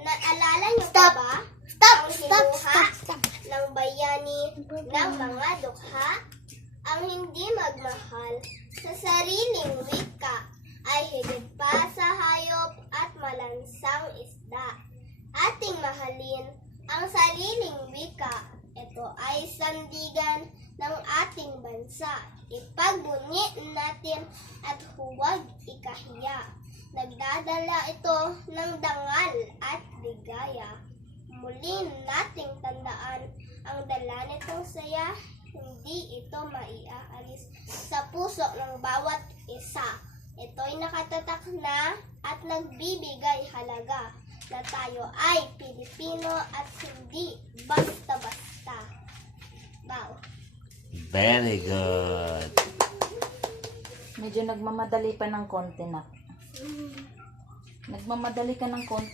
Naalala niyo pa ba ang hinuha ng bayani ng mga dukha? Ang hindi magmahal sa sariling wika ay higit pa sa hayop at malansang isda. Ating mahalin ang sariling wika. Ito ay sandigan ng ating bansa. Ipagbunyi natin at huwag ikahiya. Nagdadala ito ng dangal at ligaya. Muli nating tandaan ang dala nitong saya. Hindi ito maiaalis sa puso ng bawat isa. Ito'y nakatatak na at nagbibigay halaga na tayo ay Pilipino at hindi basta-basta. Wow. Very good. Medyo nagmamadali pa ng konti na. Nagmamadali ka ng konti.